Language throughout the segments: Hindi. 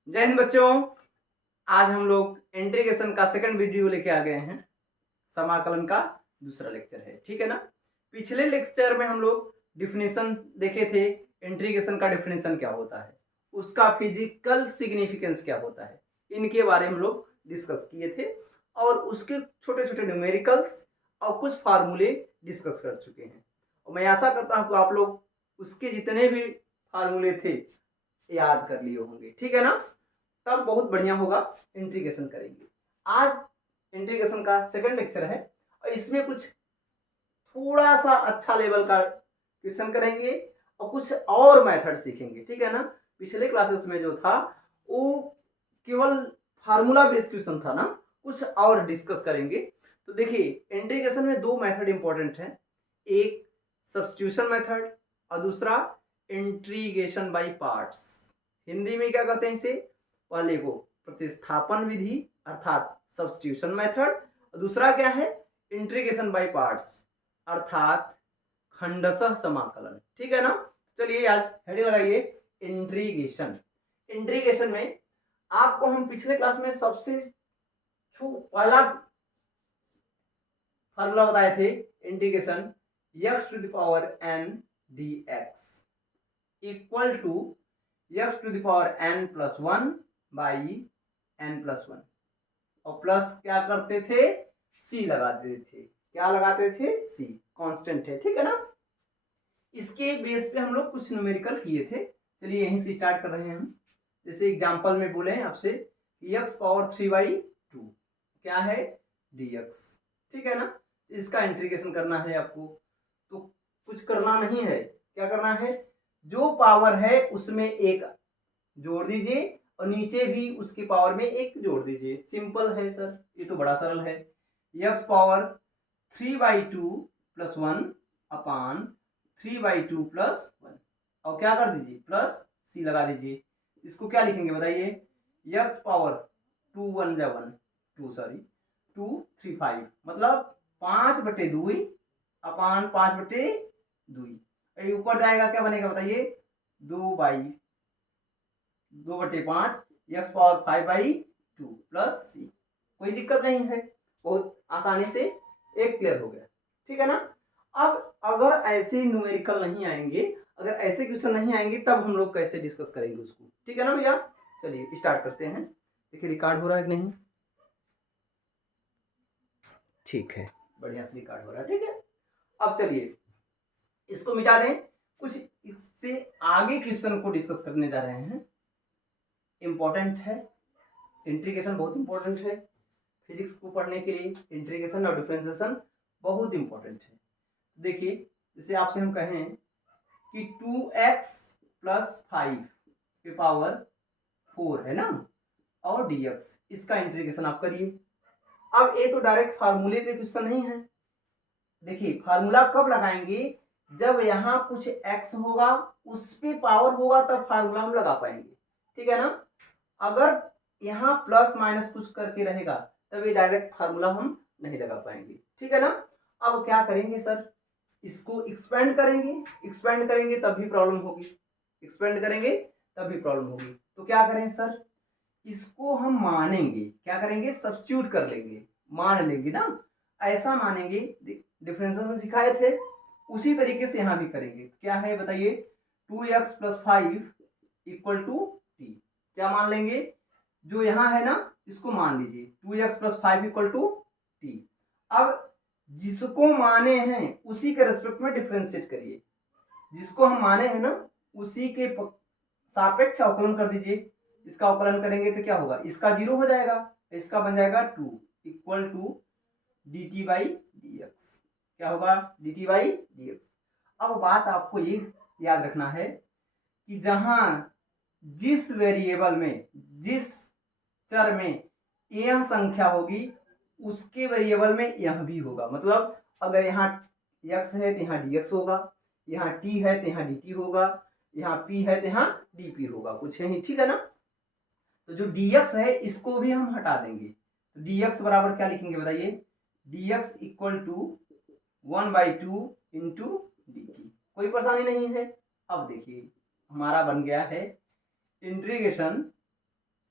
जय हिंद बच्चों। आज हम लोग इंटीग्रेशन का सेकंड वीडियो लेके आ गए हैं। समाकलन का दूसरा लेक्चर है, ठीक है ना। पिछले लेक्चर में हम लोग डिफिनेशन देखे थे। इंटीग्रेशन का डिफिनेशन क्या होता है, उसका फिजिकल सिग्निफिकेंस क्या होता है, इनके बारे में हम लोग डिस्कस किए थे और उसके छोटे छोटे न्यूमेरिकल्स और कुछ फार्मूले डिस्कस कर चुके हैं। और मैं आशा करता हूँ कि आप लोग उसके जितने भी फार्मूले थे याद कर लिए होंगे, ठीक है ना। तब बहुत बढ़िया होगा, इंटीग्रेशन करेंगे। आज इंटीग्रेशन का सेकंड लेक्चर है और इसमें कुछ थोड़ा सा अच्छा लेवल का क्वेश्चन करेंगे और कुछ और मेथड सीखेंगे, ठीक है ना। पिछले क्लासेस में जो था वो केवल फार्मूला बेस्ड क्वेश्चन था ना, कुछ और डिस्कस करेंगे। तो देखिए, इंटीग्रेशन में दो मेथड इंपॉर्टेंट है, एक सब्स्टिट्यूशन मेथड और दूसरा इंटीग्रेशन बाय पार्ट्स। हिंदी में क्या कहते हैं इसे, पहले को प्रतिस्थापन विधि अर्थात सब्स्टिट्यूशन मेथड, और दूसरा क्या है, इंटीग्रेशन बाय पार्ट्स अर्थात खंडशः समाकलन, ठीक है ना। चलिए आज हेडिंग लगाइए, इंटीग्रेशन। इंटीग्रेशन में आपको हम पिछले क्लास में सबसे पहला फार्मूला बताए थे, integration x to the power n dx equal to x to the power n plus 1 by n plus 1, और प्लस क्या करते थे, c लगाते थे। क्या लगाते थे, c कांस्टेंट है, ठीक है ना। इसके बेस पे हम लोग कुछ न्यूमेरिकल किए थे। चलिए यहीं से स्टार्ट कर रहे हैं हम। जैसे एग्जांपल में बोले हैं आपसे कि x पावर 3/2 क्या है, dx, ठीक है ना। इसका इंटीग्रेशन करना है आपको, तो कुछ करना नहीं है, क्या करना है, जो पावर है उसमें एक जोड़ दीजिए और नीचे भी उसके पावर में एक जोड़ दीजिए। सिंपल है सर, ये तो बड़ा सरल है। x पावर 3/2 प्लस 1 अपान 3/2 प्लस 1, और क्या कर दीजिए, प्लस c लगा दीजिए। इसको क्या लिखेंगे बताइए, x पावर 2 1 जा 1 2 सॉरी 2 3 5 मतलब 5/2 अपान 5/2। ऊपर जाएगा क्या बनेगा बताइए, 2/5 x पावर 5/2 प्लस c। कोई दिक्कत नहीं है, बहुत आसानी से एक क्लियर हो गया, ठीक है ना। अब अगर ऐसे न्यूमेरिकल नहीं आएंगे, अगर ऐसे क्वेश्चन नहीं आएंगे, तब हम लोग कैसे डिस्कस करेंगे उसको, ठीक है ना भैया। चलिए स्टार्ट करते हैं। देखिए रिकॉर्ड हो रहा है कि नहीं, ठीक है, बढ़िया से रिकॉर्ड हो रहा है, ठीक है। अब चलिए इसको मिटा दें, कुछ इससे आगे क्वेश्चन को डिस्कस करने जा रहे हैं। इंपॉर्टेंट है, इंटीग्रेशन बहुत इंपॉर्टेंट है फिजिक्स को पढ़ने के लिए। इंटीग्रेशन और डिफरेंशिएशन बहुत इंपॉर्टेंट है। देखिए जैसे आपसे हम कहें कि 2x प्लस 5 के पावर 4 है ना, और dx, इसका इंटीग्रेशन आप करिए। अब ये तो डायरेक्ट फार्मूले पे क्वेश्चन नहीं है। देखिए फार्मूला कब लगाएंगे, जब यहाँ कुछ x होगा उस पे पावर होगा तब फार्मूला हम लगा पाएंगे, ठीक है ना। अगर यहाँ प्लस माइनस कुछ करके रहेगा तब ये डायरेक्ट फार्मूला हम नहीं लगा पाएंगे, ठीक है ना। अब क्या करेंगे सर, इसको एक्सपेंड करेंगे, एक्सपेंड करेंगे तब भी प्रॉब्लम होगी, एक्सपेंड करेंगे तब भी प्रॉब्लम होगी। तो क्या करें सर, इसको हम मानेंगे, क्या करेंगे, सब्स्टिट्यूट कर लेंगे, मान लेंगे ना, ऐसा मानेंगे। डिफरेंशिएशन सिखाए थे उसी तरीके से यहाँ भी करेंगे। क्या है बताइए, 2x plus 5 equal to T, क्या मान लेंगे, जो यहाँ है ना इसको मान लीजिए 2x plus 5 equal to T. अब जिसको माने हैं उसी के रेस्पेक्ट में डिफरेंशिएट करिए, जिसको हम माने हैं ना उसी के सापेक्ष अवकलन कर दीजिए। इसका अवकलन करेंगे तो क्या होगा, इसका 0 हो जाएगा, इसका बन जाएगा 2 equal to dt by dx। क्या होगा, dt बाई dx। अब बात आपको ये याद रखना है कि जहां जिस वेरिएबल में, जिस चर में यह संख्या होगी उसके वेरिएबल में यह भी होगा। मतलब अगर यहाँ x है तो यहाँ dx होगा, यहाँ t है तो यहाँ dt होगा, यहाँ p है तो यहाँ dp होगा, कुछ है ही, ठीक है ना। तो जो dx है इसको भी हम हटा देंगे, तो dx बराबर क्या लिखेंगे बताइए, dx equal to 1/2 into dt। कोई परेशानी नहीं है। अब देखिए हमारा बन गया है इंटीग्रेशन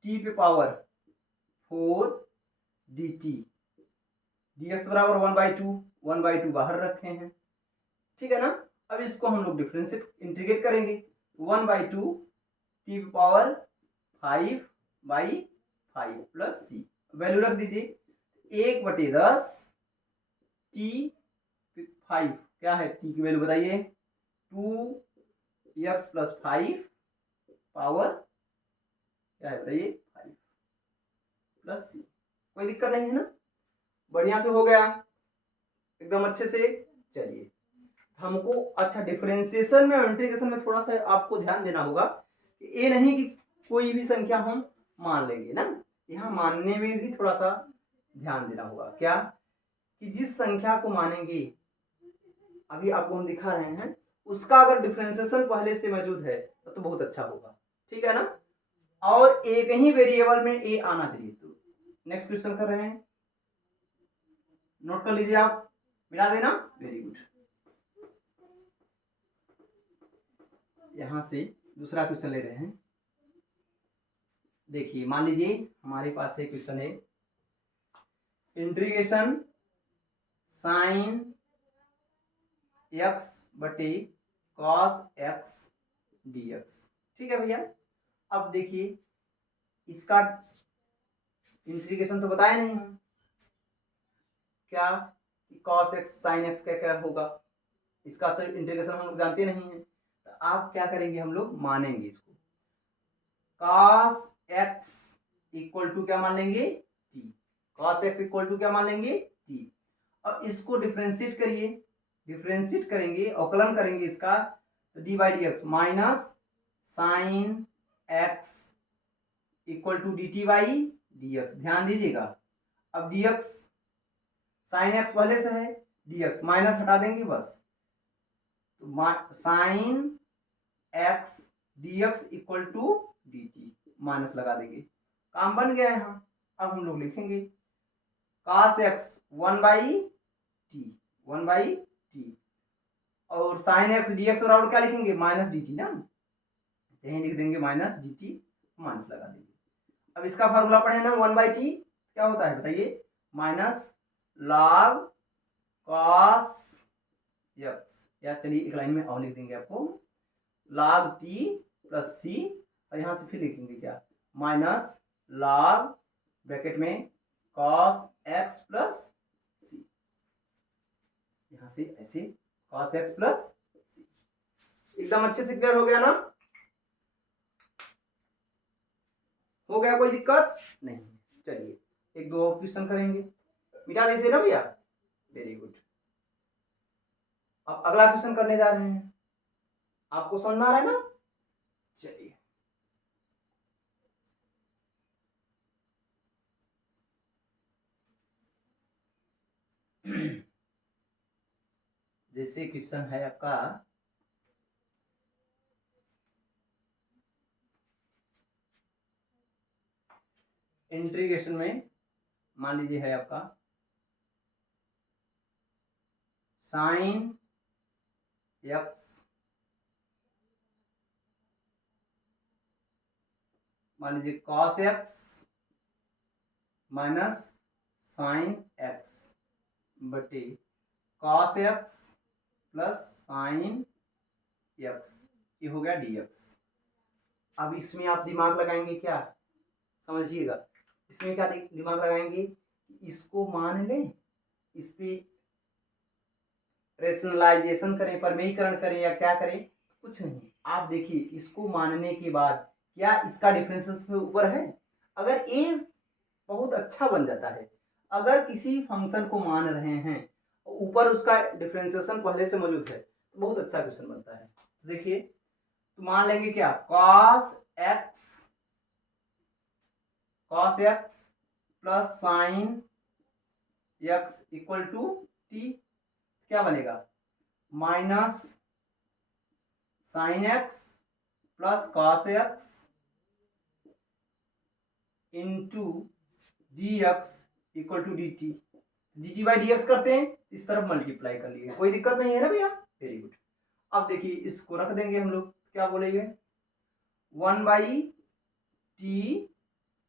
टी पे power 4 D T, D x बराबर 1/2, 1/2 बाहर रखे हैं, ठीक है ना। अब इसको हम लोग डिफरेंशिएट इंटीग्रेट करेंगे, 1/2 टी पे पावर 5/5 प्लस सी, वैल्यू रख दीजिए 1/10 टी 5, क्या है टी की वैल्यू बताइए, 2x प्लस 5 पावर क्या है बताइए 5 प्लस सी। कोई दिक्कत नहीं है ना, बढ़िया से हो गया एकदम अच्छे से। चलिए हमको अच्छा डिफरेंशिएशन में और इंटीग्रेशन में थोड़ा सा आपको ध्यान देना होगा कि ये नहीं कि कोई भी संख्या हम मान लेंगे ना, यहाँ मानने में भी थोड़ा सा ध्यान देना होगा। क्या कि जिस संख्या को मानेंगे, अभी आपको हम दिखा रहे हैं, उसका अगर डिफरेंशिएशन पहले से मौजूद है तो बहुत अच्छा होगा, ठीक है ना। और एक ही वेरिएबल में ए आना चाहिए। तो नेक्स्ट क्वेश्चन कर रहे हैं, नोट कर लीजिए आप, मिला देना, वेरी गुड। यहां से दूसरा क्वेश्चन ले रहे हैं। देखिए मान लीजिए हमारे पास एक क्वेश्चन है, इंटीग्रेशन साइन x बटे कॉस x dx, ठीक है भैया। अब देखिए इसका इंटीग्रेशन तो बताया नहीं हम, क्या कॉस x साइन x का क्या होगा, इसका तो इंटीग्रेशन हम लोग जानते नहीं है। तो आप क्या करेंगे, हम लोग मानेंगे इसको, कॉस x इक्वल टू क्या मान लेंगे t, cos x equal to क्या मान लेंगे t। अब इसको डिफरेंशिएट करिए, डिफरेंशिएट करेंगे, अवकलन करेंगे इसका, तो D by D x minus sine x equal to D T by D x. ध्यान दीजिएगा, अब डी एक्स साइन एक्स पहले से है, डी एक्स माइनस हटा देंगे बस, तो sine x D x equal to D T, minus लगा देंगे, काम बन गया है। यहाँ अब हम लोग लिखेंगे cos x 1/t, 1/t, और साइन एक्स डी एक्स बराबर क्या लिखेंगे माइनस डी टी ना, यहीं लिख देंगे माइनस डी टी, माइनस लगा देंगे। अब इसका फार्मूला पढ़े ना, 1/t क्या होता है बताइए, माइनस लॉग कॉस एक्स, या चलिए एक लाइन में और लिख देंगे आपको, लॉग टी प्लस सी, और यहां से फिर लिखेंगे क्या, माइनस लॉग ब्रैकेट में कॉस एक्स प्लस सी, यहां से ऐसे कॉस एक्स प्लस सी। एकदम अच्छे से क्लियर हो गया ना, हो गया, कोई दिक्कत नहीं। चलिए एक दो और क्वेश्चन करेंगे, मिटा दीजिए ना भैया, वेरी गुड। अब अगला क्वेश्चन करने जा रहे हैं, आपको समझ में आ रहा है ना। चलिए जैसे क्वेश्चन है आपका, इंटीग्रेशन में मान लीजिए है आपका साइन एक्स मान लीजिए cos x minus sine x बटे cos x plus sine x, ये हो गया dx। अब इसमें आप दिमाग लगाएंगे, क्या समझिएगा, इसमें क्या दिमाग लगाएंगे, इसको मान लें, इस पे रेशनलाइजेशन करें, परमेयीकरण करें, या क्या करें, कुछ नहीं। आप देखिए इसको मानने के बाद क्या इसका डिफरेंशियल ऊपर है, अगर ए बहुत अच्छा बन जाता है, अगर किसी फंक्शन को मान रहे हैं ऊपर उसका डिफरेंशिएशन पहले से मौजूद है, तो बहुत अच्छा क्वेश्चन बनता है। देखिए तो मान लेंगे क्या, cos x plus sign x equal to T, क्या बनेगा, minus sine x plus cos x into D x equal to D T, D T by D x करते हैं, इस तरफ मल्टीप्लाई कर लिए, कोई दिक्कत नहीं है ना भैया, वेरी गुड। अब देखिए इसको रख देंगे हम लोग, क्या बोलेंगे, 1/t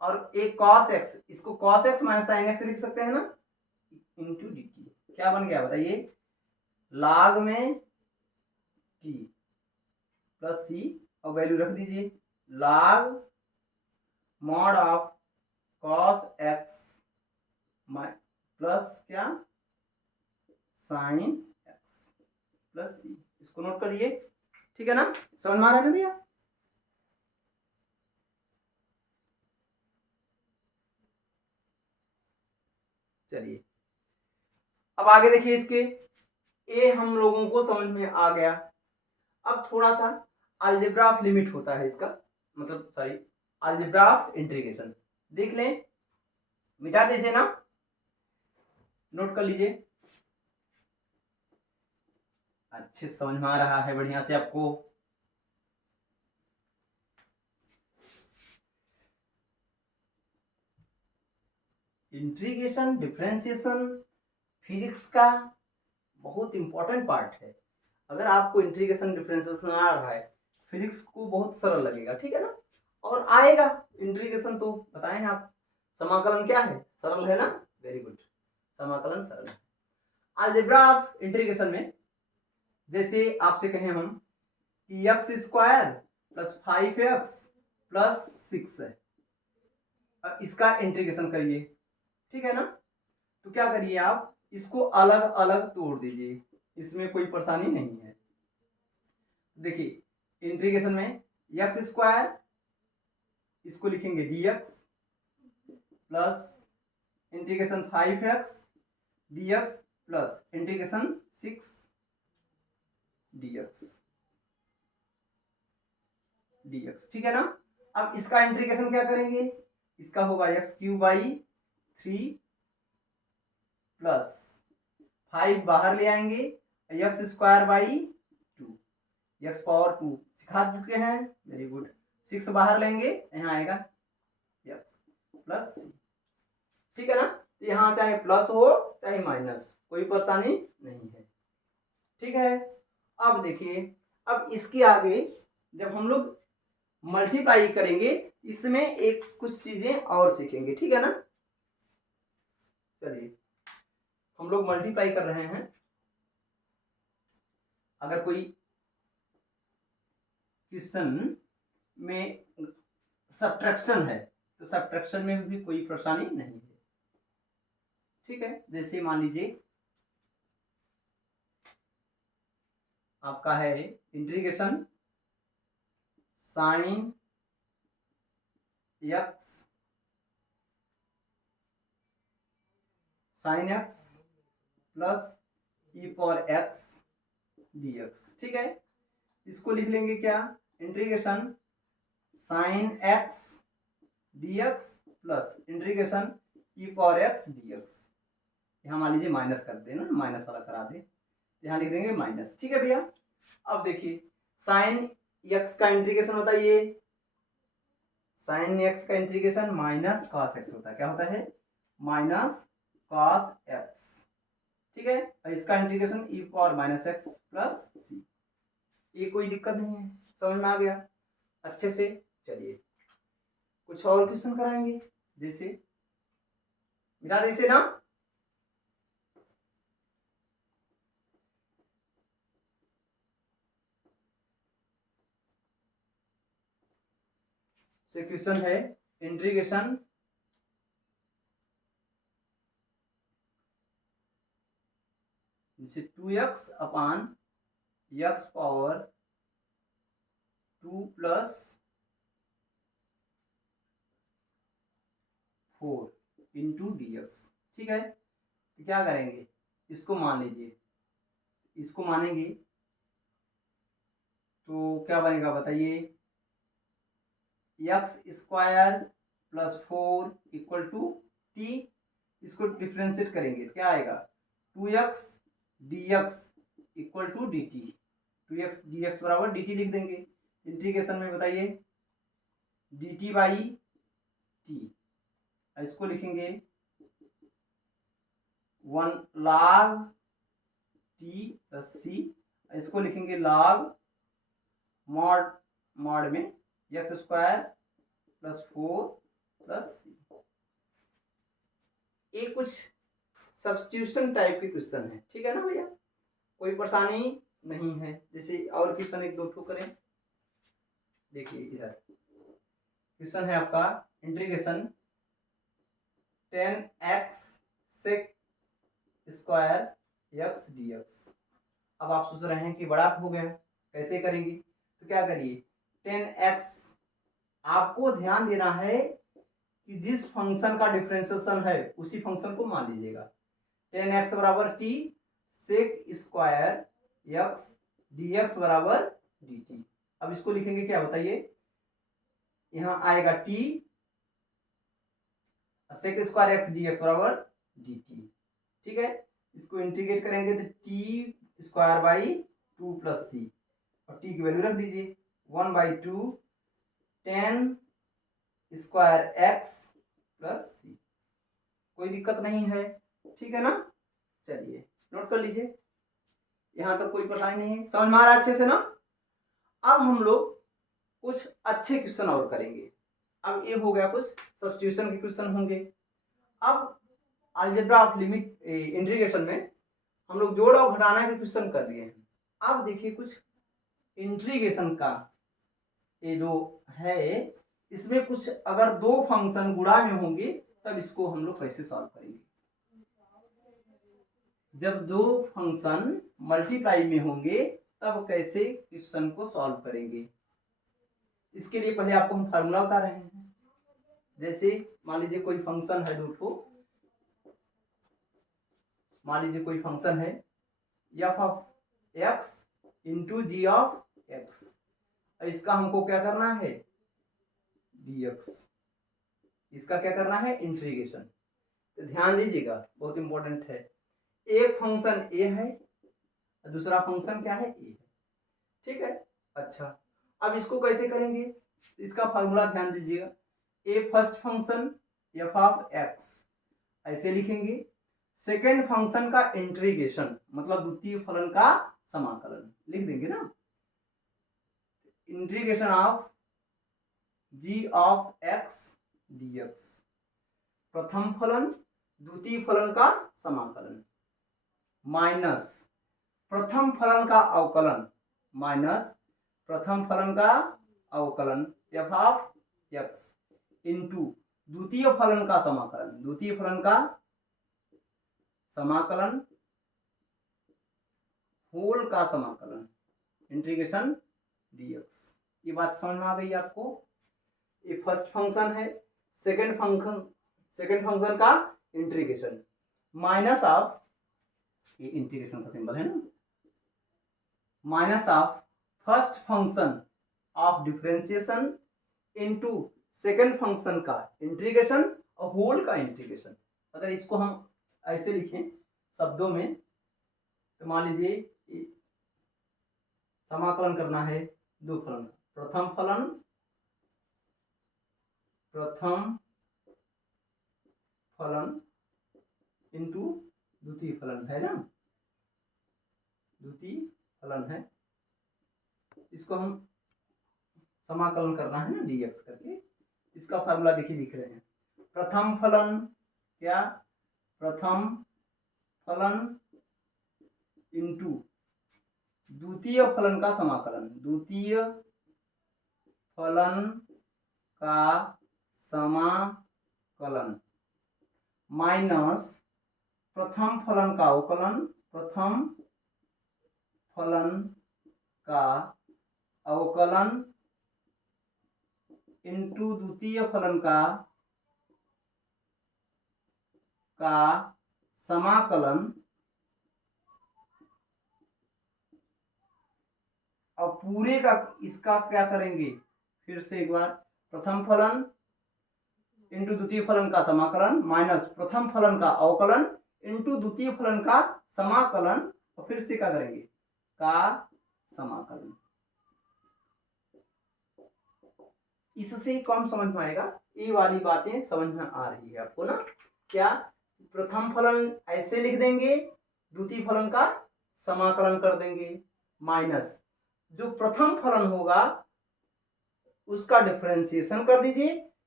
और एक cos x, इसको cos x minus sine x लिख सकते हैं ना, इंटू डी टी। क्या बन गया बताइए, log में t प्लस सी, और वैल्यू रख दीजिए log mod of cos x plus क्या साइन एक्स प्लस सी, इसको नोट करिए। ठीक है ना, समझ में आ रहा है ना भैया? चलिए अब आगे देखिए, इसके ए हम लोगों को समझ में आ गया। अब थोड़ा सा अलजेब्रा ऑफ लिमिट होता है इसका, मतलब सॉरी अलजेब्रा ऑफ इंटीग्रेशन देख लें, मिटा दीजिए ना, नोट कर लीजिए। अच्छे समझ में आ रहा है बढ़िया से आपको। इंटीग्रेशन डिफरेंशिएशन फिजिक्स का बहुत इंपॉर्टेंट पार्ट है। अगर आपको इंटीग्रेशन डिफरेंशिएशन आ रहा है, फिजिक्स को बहुत सरल लगेगा, ठीक है ना, और आएगा। इंटीग्रेशन तो बताएं हैं आप, समाकलन क्या है, सरल है ना, वेरी गुड, समाकलन सरल है। अलजेब्रा ऑफ इंटीग्रेशन में जैसे आपसे कहें हम कि x square plus 5x plus 6 है, इसका इंटीग्रेशन करिए, ठीक है ना, तो क्या करिए आप इसको अलग अलग तोड़ दीजिए, इसमें कोई परेशानी नहीं है। देखिए इंटीग्रेशन में एक्स स्क्वायर, इसको लिखेंगे dx plus integration 5x dx plus integration 6 dx, ठीक है ना। अब इसका इंटीग्रेशन क्या करेंगे, इसका होगा एक्स क्यूब बाई 3 प्लस 5 बाहर ले आएंगे, x square by 2, x power 2 सिखा चुके हैं, वेरी गुड। 6 बाहर लेंगे, यहाँ आएगा एक्स प्लस सी, ठीक है ना। तो यहाँ चाहे प्लस हो चाहे माइनस, कोई परेशानी नहीं है, ठीक है। अब देखिए, अब इसके आगे जब हम लोग मल्टीप्लाई करेंगे, इसमें एक कुछ चीजें और सीखेंगे, ठीक है ना। चलिए हम लोग मल्टीप्लाई कर रहे हैं, अगर कोई क्वेश्चन में सब्ट्रैक्शन है तो सब्ट्रैक्शन में भी कोई परेशानी नहीं है, ठीक है। जैसे मान लीजिए आपका है इंटीग्रेशन साइन एक्स प्लस ई पावर एक्स dx, ठीक है। इसको लिख लेंगे क्या, integration sine x dx plus integration ई पावर एक्स dx। यहाँ मान लीजिए माइनस कर देना, माइनस वाला करा दे, यहाँ लिख देंगे माइनस, ठीक है भैया। अब देखिए साइन एक्स का इंटीग्रेशन होता है, ये साइन एक्स का इंटीग्रेशन माइनस कॉस एक्स होता है, क्या होता है, माइनस कॉस एक्स, ठीक है। और इसका इंटीग्रेशन ई पावर माइनस एक्स प्लस सी, ये कोई दिक्कत नहीं है, समझ में आ गया अच्छे से। चलिए कुछ और क्वेश्चन कराएंगे, जैसे मिला जैसे ना, से क्वेश्चन है इंटीग्रेशन जैसे 2x अपान x power 2 plus 4 into dx, ठीक है। तो क्या करेंगे, इसको मान लीजिए, इसको मानेंगे तो क्या बनेगा बताइए, x square plus 4 equal to T, इसको डिफ्रेंशिएट करेंगे तो क्या आएगा, 2x dx equal to D T, 2x dx बराबर dt लिख देंगे। इंटीग्रेशन में बताइए dt बाई टी, इसको लिखेंगे 1 log t प्लस सी, इसको लिखेंगे log मॉड में एक्स स्क्वायर प्लस 4 प्लस सी। ये कुछ सब्स्टिट्यूशन टाइप के क्वेश्चन है, ठीक है ना भैया, कोई परेशानी नहीं है। जैसे और क्वेश्चन एक दो ठो करें। देखिए इधर क्वेश्चन है आपका integration 10x sec square x dx। अब आप सोच रहे हैं कि बड़ा हो गया, कैसे करेंगे? तो क्या करिए, 10x, आपको ध्यान देना है कि जिस फंक्शन का डिफरेंशिएशन है उसी फंक्शन को मान लीजिएगा। 10x बराबर t sec square x dx बराबर dt। अब इसको लिखेंगे क्या बताइए, यहां आएगा t sec square x dx बराबर dt, ठीक है। इसको इंटीग्रेट करेंगे तो t स्क्वायर बाई 2 प्लस सी, और t की वैल्यू रख दीजिए 1/2 10 स्क्वायर x प्लस सी। कोई दिक्कत नहीं है, ठीक है ना। चलिए नोट कर लीजिए, यहां तक कोई परेशानी नहीं है, समझ में आ रहा है अच्छे से ना। अब हम लोग कुछ अच्छे क्वेश्चन और करेंगे। अब ये हो गया कुछ सब्स्टिट्यूशन के क्वेश्चन होंगे। अब अलजेब्रा ऑफ लिमिट इंटीग्रेशन में हम लोग जोड़ और घटाना के क्वेश्चन कर रहे हैं। अब देखिए कुछ इंटीग्रेशन का ये जो है, इसमें कुछ अगर दो फंक्शन गुणा में होंगे तब इसको हम लोग कैसे सॉल्व करेंगे। जब दो फंक्शन मल्टीप्लाई में होंगे तब कैसे क्वेश्चन को सॉल्व करेंगे। इसके लिए पहले आपको हम फार्मूला बता रहे हैं। जैसे मान लीजिए कोई फंक्शन है दो ठो, मान लीजिए कोई फंक्शन है F of x into ji of x, इसका हमको क्या करना है dx, इसका क्या करना है इंटीग्रेशन। तो ध्यान दीजिएगा, बहुत इंपॉर्टेंट है। एक फंक्शन ए है, दूसरा फंक्शन क्या है ए है, ठीक है। अच्छा अब इसको कैसे करेंगे, इसका फार्मूला ध्यान दीजिएगा। ए first function F of x ऐसे लिखेंगे, सेकेंड फंक्शन का इंटीग्रेशन मतलब द्वितीय फलन का समाकलन लिख देंगे ना, integration of ji of x dx, प्रथम फलन द्वितीय फलन का समाकलन माइनस प्रथम फलन का अवकलन माइनस प्रथम फलन का अवकलन एफ ऑफ एक्स इंटू द्वितीय फलन का समाकलन, द्वितीय फलन का समाकलन होल का समाकलन इंटीग्रेशन dx। ये बात समझ में आ गई आपको। ये फर्स्ट फंक्शन है, सेकंड फंक्शन का इंटीग्रेशन माइनस ऑफ, ये इंटीग्रेशन का सिंबल है ना, minus of first function of differentiation into second function का इंटीग्रेशन और होल का इंटीग्रेशन। अगर इसको हम ऐसे लिखें शब्दों में तो मान लीजिए समाकलन करना है दो फलन, प्रथम फलन इंटू द्वितीय फलन है ना, द्वितीय फलन है, इसको हम समाकलन करना है ना dx करके। इसका फार्मूला देखिए लिख रहे हैं, प्रथम फलन क्या, प्रथम फलन इंटू द्वितीय फलन का समाकलन, द्वितीय फलन का समाकलन माइनस प्रथम फलन का अवकलन, प्रथम फलन का अवकलन इंटू द्वितीय फलन का समाकलन, और पूरे का इसका क्या करेंगे फिर से एक बार, प्रथम फलन इंटू द्वितीय फलन का समाकलन माइनस प्रथम फलन का अवकलन इंटू द्वितीय फलन का समाकलन, और फिर से क्या करेंगे का समाकलन। इससे कौन समझ में आएगा, ये वाली बातें समझ में आ रही है आपको ना। क्या, प्रथम फलन ऐसे लिख देंगे, द्वितीय फलन का समाकलन कर देंगे माइनस जो प्रथम फलन होगा उसका डिफरेंशिएशन कर दीजिए,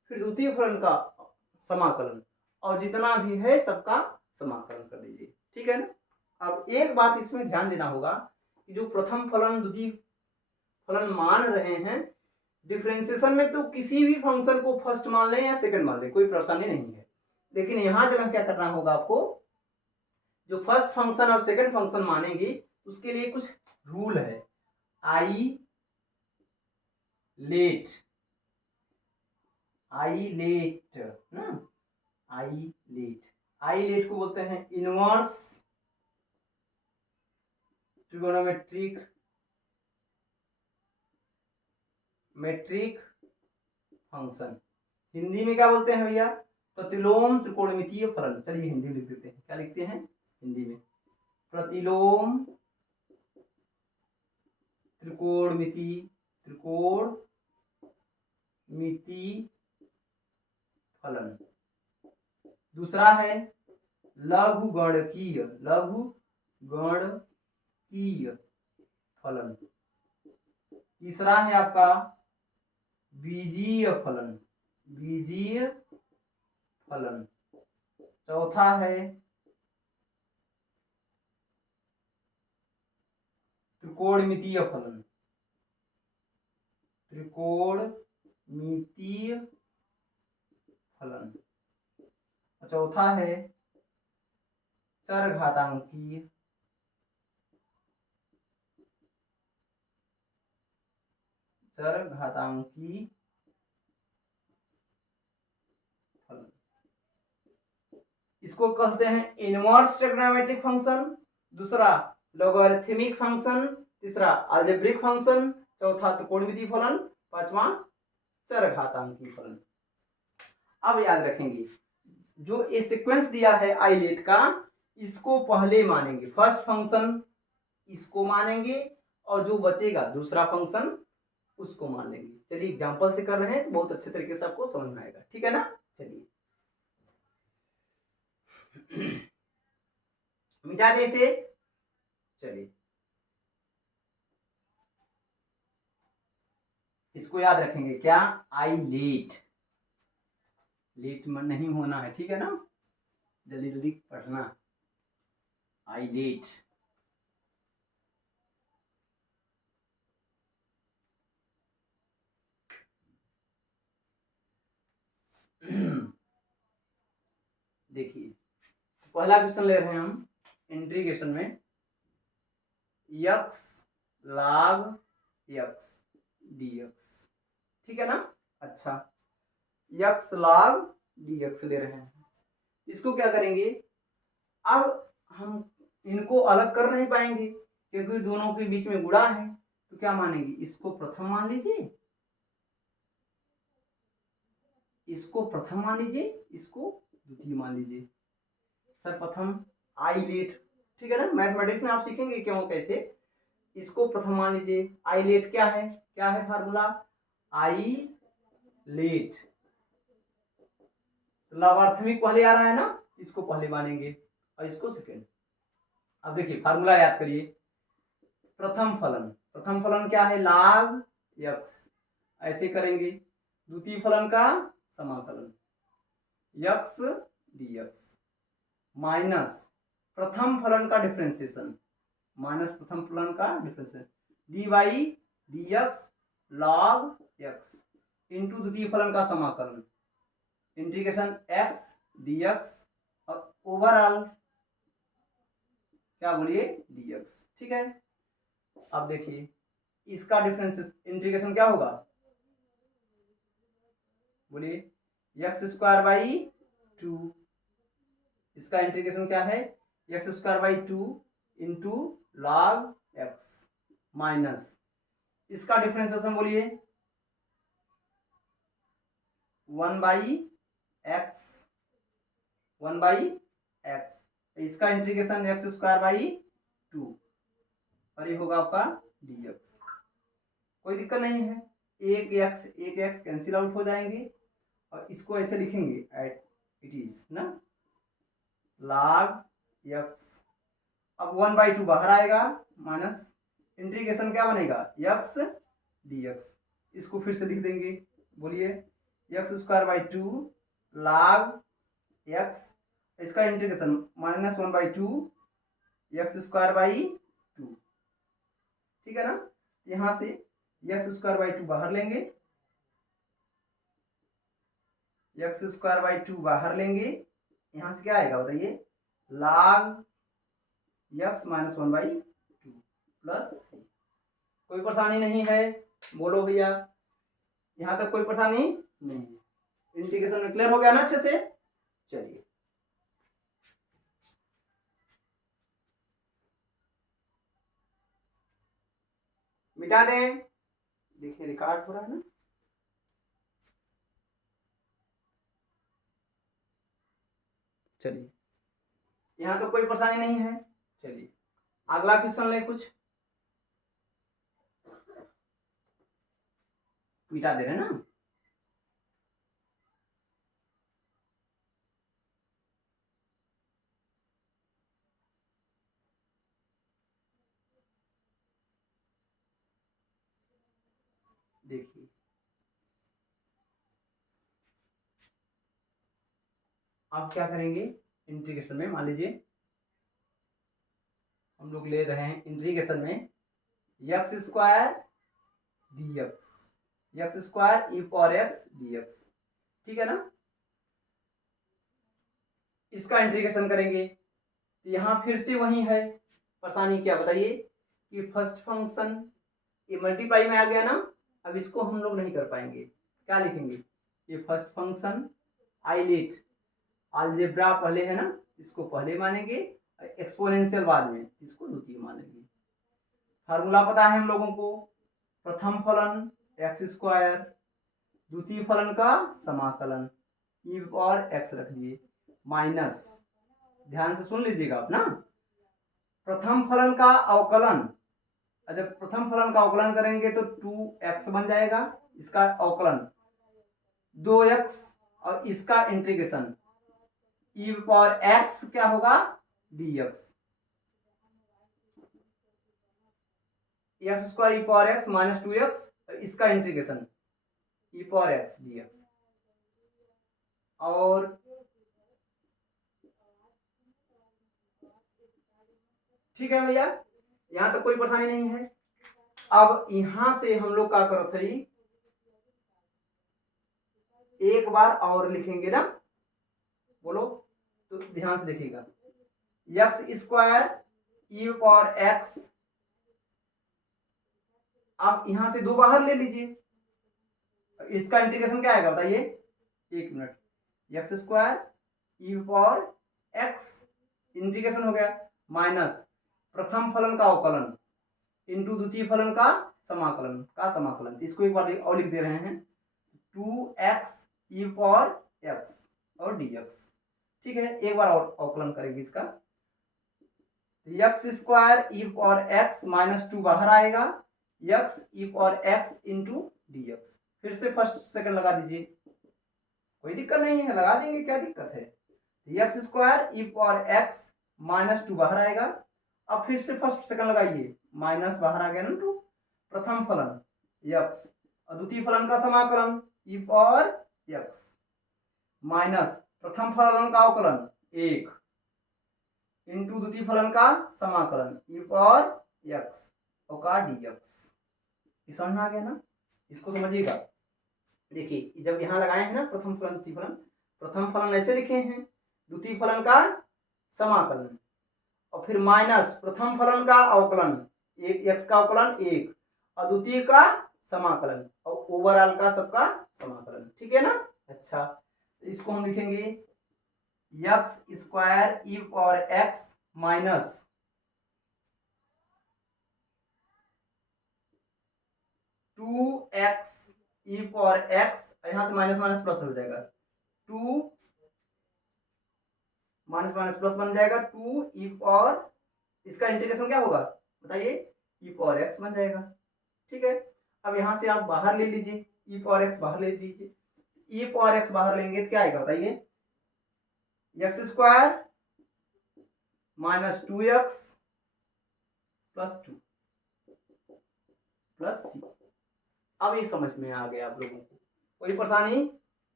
फिर द्वितीय फलन का समाकलन, और जितना भी है सबका समाकलन कर दीजिए, ठीक है ना। अब एक बात इसमें ध्यान देना होगा कि जो प्रथम फलन द्वितीय फलन मान रहे हैं, डिफरेंशिएशन में तो किसी भी फंक्शन को फर्स्ट मान लें या सेकंड मान लें, कोई परेशानी नहीं है, लेकिन यहां जगह क्या करना होगा आपको, जो फर्स्ट फंक्शन और सेकंड फंक्शन मानेंगे उसके लिए कुछ रूल है। आई लेट ना, आई लेट को बोलते हैं इनवर्स ट्रिगोनोमेट्रिक फंक्शन। हिंदी में क्या बोलते हैं भैया, प्रतिलोम त्रिकोणमितीय फलन। चलिए हिंदी में लिख देते हैं, क्या लिखते हैं हिंदी में, प्रतिलोम त्रिकोणमिति फलन। दूसरा है लघुगणकीय फलन। तीसरा है आपका बीजीय फलन। चौथा है त्रिकोणमितीय फलन। चौथा है चरघातांकीय फलन। इसको कहते हैं इनवर्स ट्रिग्नोमेट्रिक फंक्शन, दूसरा लॉगरिथमिक फंक्शन, तीसरा अलजेब्रिक फंक्शन, चौथा त्रिकोणमितीय फलन, पांचवा चरघातांकी फलन। अब याद रखेंगे जो ये सीक्वेंस दिया है आई लेट का, इसको पहले मानेंगे, फर्स्ट फंक्शन इसको मानेंगे और जो बचेगा दूसरा फंक्शन उसको मान लेंगे। चलिए एग्जांपल से कर रहे हैं तो बहुत अच्छे तरीके से आपको समझ में आएगा, ठीक है ना। चलिए मिटा दे इसे। चलिए इसको याद रखेंगे क्या, आई लेट में नहीं होना है, ठीक है ना, जल्दी जल्दी पढ़ना। आई लेट देखिए पहला क्वेश्चन ले रहे हैं हम इंटीग्रेशन में, यक्स log x dx, ठीक है ना। अच्छा यक्स log dx ले रहे हैं, इसको क्या करेंगे, अब हम इनको अलग कर नहीं पाएंगे क्योंकि दोनों के बीच में गुणा है, तो क्या मानेंगे, इसको प्रथम मान लीजिए, इसको प्रथम मान लीजिए, इसको द्वितीय मान लीजिए। सर्वप्रथम आई लेट, ठीक है ना, मैथमेटिक्स में आप सीखेंगे क्यों कैसे। इसको प्रथम मान लीजिए, आई लेट क्या है फार्मूला, आई लेट लॉगरिथमिक पहले आ रहा है ना, इसको पहले मानेंगे और इसको सेकेंड। अब देखिए फार्मूला याद करिए, प्रथम फलन क्या है, log x, ऐसे करेंगे। द्वितीय फलन का समाकलन x dx माइनस प्रथम फलन का differentiation dy dx log x into द्वितीय फलन का समाकलन इंटीग्रेशन x dx और ओवरऑल क्या बोलिए dx, ठीक है। अब देखिए इसका डिफरेंस इंटीग्रेशन क्या होगा, बोलिए एक्स स्क्वायर बाई 2, इसका इंटीग्रेशन क्या है, x square by 2 into log x minus इसका डिफरेंशिएशन बोलिए 1 बाई एक्स, इसका इंटीग्रेशन एक्स स्क्वायर बाई 2 और ये होगा आपका dx। कोई दिक्कत नहीं है, एक एक्स कैंसिल आउट हो जाएंगे और इसको ऐसे लिखेंगे एट इट इज ना log x। अब 1/2 बाहर आएगा माइनस इंटीग्रेशन क्या बनेगा x dx, इसको फिर से लिख देंगे, बोलिए x square by two log x, इसका integration -1/2 x square by two, ठीक है ना। यहां से एक्स स्क्वायर बाई टू बाहर लेंगे, एक्स स्क्वायर बाई टू बाहर लेंगे, यहां से क्या आएगा बताइए, log एक्स -1/2 प्लस सी। कोई परेशानी नहीं है, बोलो भैया, यहां तक कोई परेशानी नहीं है। इंटीग्रेशन में क्लियर हो गया ना अच्छे से। चलिए मिटा दें, देखिए रिकॉर्ड हो रहा है ना। चलिए यहां तो कोई परेशानी नहीं है। चलिए अगला क्वेश्चन ले, कुछ मिटा दे रहे हैं ना। देखिए आप क्या करेंगे, इंटीग्रेशन में मान लीजिए हम लोग ले रहे हैं इंटीग्रेशन में x square D x, x square ई पावर एक्स डी एक्स, ठीक है ना। इसका इंटीग्रेशन करेंगे तो यहाँ फिर से वही है, परेशानी क्या बताइए कि फर्स्ट फंक्शन ये मल्टीप्लाई में आ गया ना, अब इसको हम लोग नहीं कर पाएंगे, क्या लिखेंगे, ये फर्स्ट फंक्शन आइलेट अलजेब्रा पहले है ना, इसको पहले मानेंगे, एक्सपोनेंशियल बाद में, इसको द्वितीय मानेंगे। फार्मूला पता है हम लोगों को, प्रथम फलन एक्स स्क्वायर, द्वितीय फलन का समाकलन ई और एक्स रख दिए, माइनस, ध्यान से सुन लीजिएगा आप ना, प्रथम फलन का अवकलन, जब प्रथम फलन का अवकलन करेंगे तो 2x बन जाएगा, इसका अवकलन 2x और इसका इंटीग्रेशन ई पावर x क्या होगा dx, एक्स स्क्वायर ई पावर एक्स -2x, इसका इंटीग्रेशन ई पावर एक्स dx। और ठीक है भैया, यहां तो कोई परेशानी नहीं है। अब यहां से हम लोग क्या करो थे, एक बार और लिखेंगे ना, बोलो तो ध्यान से देखिएगा, एक्स स्क्वायर ई पावर एक्स, आप यहां से दो बाहर ले लीजिए, इसका इंटीग्रेशन क्या आएगा बताइए, एक मिनट, एक्स स्क्वायर ई पावर एक्स इंटीग्रेशन हो गया, माइनस प्रथम फलन का अवकलन इंटू द्वितीय फलन का समाकलन, इसको एक बार और लिख दे रहे हैं, 2x ई पावर एक्स और dx, ठीक है। एक बार और अवकलन करेंगे इसका, एक्स स्क्वायर ई पावर एक्स -2 बाहर आएगा, एक्स ई पावर एक्स इंटू dx, फिर से फर्स्ट सेकंड लगा दीजिए, कोई दिक्कत नहीं है, लगा देंगे, क्या दिक्कत है। एक्स स्क्वायर ई पावर एक्स -2 बाहर आएगा, अब फिर से फर्स्ट सेकंड लगाइए, माइनस बाहर आ गया ना 2, प्रथम फलन एक्स और द्वितीय फलन का समाकलन ई पावर एक्स, माइनस प्रथम फलन का अवकलन 1 इंटू द्वितीय फलन का समाकलन ई पावर एक्स और का dx। समझ में आ गया ना, इसको समझिएगा। देखिए जब यहाँ लगाए हैं ना प्रथम फलन द्वितीय फलन, प्रथम फलन ऐसे लिखे हैं, द्वितीय फलन का समाकलन और फिर माइनस प्रथम फलन का अवकलन, एक एक्स का अवकलन 1 और द्वितीय का समाकलन और ओवरऑल का सबका समाकलन, ठीक है ना। अच्छा तो इसको हम लिखेंगे एक्स स्क्वायर ई पावर एक्स माइनस 2x ई पावर एक्स, यहां से माइनस माइनस प्लस हो जाएगा, 2 माइनस माइनस प्लस बन जाएगा, 2 ई पावर, इसका इंटीग्रेशन क्या होगा बताइए, ई पावर एक्स बन जाएगा, ठीक है। अब यहां से आप बाहर ले लीजिए, ई पावर एक्स बाहर ले लीजिए, ई पावर एक्स बाहर लेंगे तो क्या आएगा बताइए, एक्स स्क्वायर -2x +2 प्लस सी। अब ये समझ में आ गया आप लोगों को, कोई परेशानी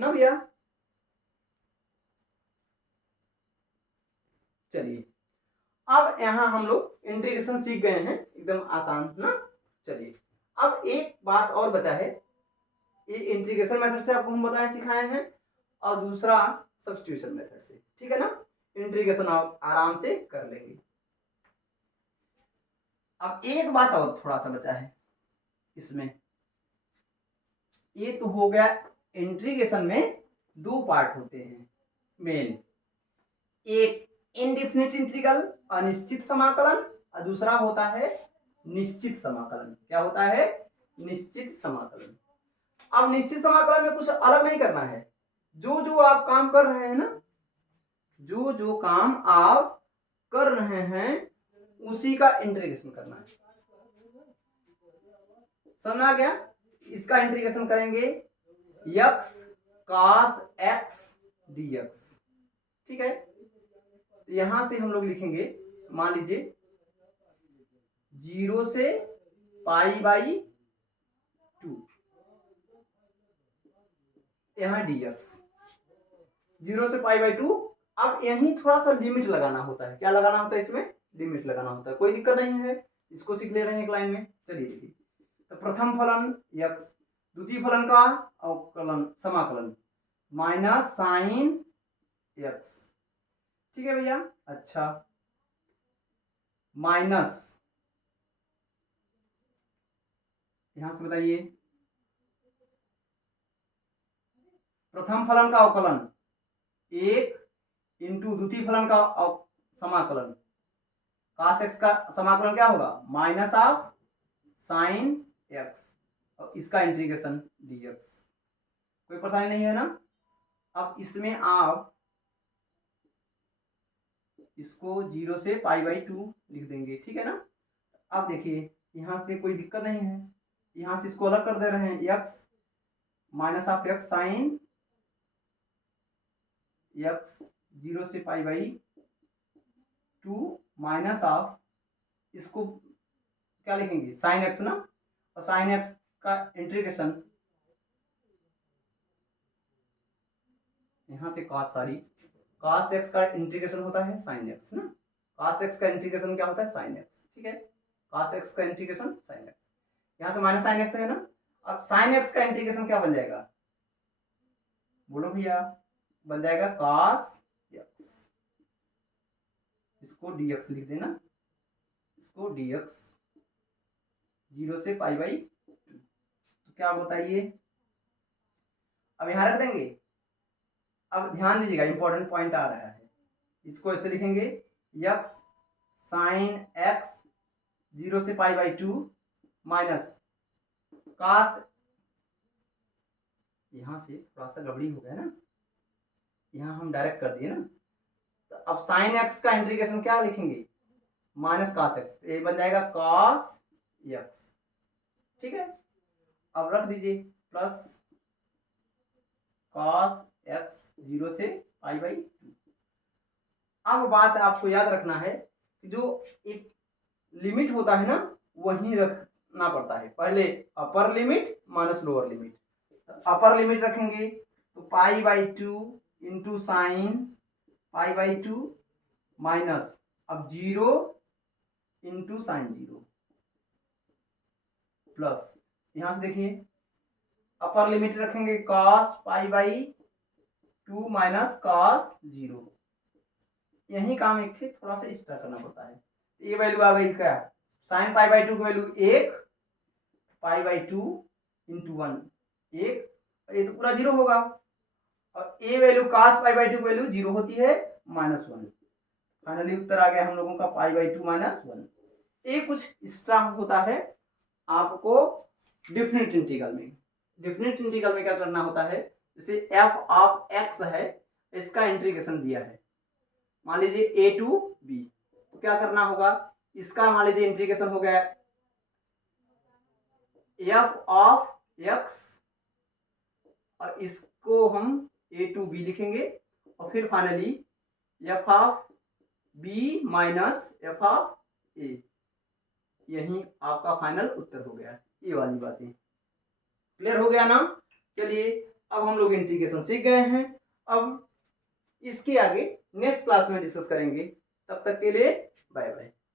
ना भैया। चलिए अब यहाँ हम लोग इंटीग्रेशन सीख गए हैं, एकदम आसान ना। चलिए अब एक बात और बचा है, ये इंटीग्रेशन मेथड से आपको हम बताए सिखाए हैं, और दूसरा सब्स्टिट्यूशन मेथड से, ठीक है ना। इंटीग्रेशन आप आराम से कर लेंगे। अब एक बात और थोड़ा सा बचा है इसमें, ये तो हो गया इंटीग्रेशन में दो पार्ट होते हैं मेन, एक इनडिफिनिट इंटीग्रल अनिश्चित समाकलन, और दूसरा होता है निश्चित समाकलन। क्या होता है? निश्चित समाकलन। अब निश्चित समाकलन में कुछ अलग नहीं करना है, जो जो आप काम कर रहे हैं ना, जो जो काम आप कर रहे हैं उसी का इंटीग्रेशन करना है। समझा गया? इसका इंटीग्रेशन करेंगे x cos x dx, ठीक है। तो यहां से हम लोग लिखेंगे, मान लीजिए 0 से π/2, यहां dx 0 से π/2। अब यहीं थोड़ा सा लिमिट लगाना होता है। क्या लगाना होता है? इसमें लिमिट लगाना होता है। कोई दिक्कत नहीं है, इसको सीख ले रहे हैं एक लाइन में। चलिए देखिए, तो प्रथम फलन x, द्वितीय फलन का अवकलन समाकलन माइनस साइन x, ठीक है भैया। अच्छा, माइनस यहां से बताइए, प्रथम फलन का अवकलन 1 इंटू द्वितीय फलन का समाकलन cos x का समाकलन क्या होगा? माइनस ऑफ साइन x, और इसका इंटीग्रेशन dx। कोई परेशानी नहीं है ना। अब इसमें आप इसको 0 से π/2 लिख देंगे, ठीक है ना। अब देखिए यहां से कोई दिक्कत नहीं है, यहां से इसको अलग कर दे रहे हैं, x minus of x sign x 0 से π/2 माइनस ऑफ, इसको क्या लिखेंगे? साइन x ना, और साइन x का इंटीग्रेशन यहां से cos x का इंटीग्रेशन होता है sin x ना। cos x का इंटीग्रेशन क्या होता है? sin x, ठीक है। cos x का इंटीग्रेशन sin x, यहां से माइनस sin x है ना। अब sin x का इंटीग्रेशन क्या बन जाएगा? बोलो भैया, बन जाएगा cos x। इसको dx लिख देना, इसको dx 0 से π/2। तो क्या बताइए, अब यहां रख देंगे। अब ध्यान दीजिएगा, इंपॉर्टेंट पॉइंट आ रहा है। इसको ऐसे लिखेंगे x साइन x 0 से π/2 माइनस cos, यहां से थोड़ा सा गड़बड़ी हो गया ना, यहां हम डायरेक्ट कर दिए ना। तो अब साइन x का इंटीग्रेशन क्या लिखेंगे? माइनस cos x, ये बन जाएगा cos x, ठीक है। अब रख दीजिए प्लस cos x 0 से π/2। अब बात आपको याद रखना है कि जो एक लिमिट होता है ना, वहीं रखना पड़ता है। पहले upper limit minus lower limit. Upper limit रखेंगे तो π/2 इंटू साइन π/2 माइनस अब 0 इंटू साइन 0 प्लस, यहां से देखिए अपर लिमिट रखेंगे cos π/2 माइनस cos 0। यही काम एक थोड़ा सा इस तरह करना पड़ता है। ये वैल्यू आ गई क्या? साइन π/2 की वैल्यू 1, π/2 इंटू 1 1, ये तो पूरा 0 होगा। और ए वैल्यू cos π/2 की वैल्यू 0 होती है -1। फाइनली उत्तर आ गया हम लोगों का π/2 -1। ये कुछ इस तरह होता है आपको डिफिनिट इंटीग्रल में। डिफिनिट इंटीग्रल में क्या करना होता है, जैसे f ऑफ x है, इसका इंटीग्रेशन दिया है, मान लीजिए a टू b, तो क्या करना होगा? इसका मान लीजिए इंटीग्रेशन हो गया f ऑफ x, और इसको हम a टू b लिखेंगे, और फिर finally f of b minus f of a। यही आपका फाइनल उत्तर हो गया। ये वाली बातें क्लियर हो गया ना। चलिए अब हम लोग इंटीग्रेशन सीख गए हैं। अब इसके आगे नेक्स्ट क्लास में डिस्कस करेंगे। तब तक के लिए बाय बाय।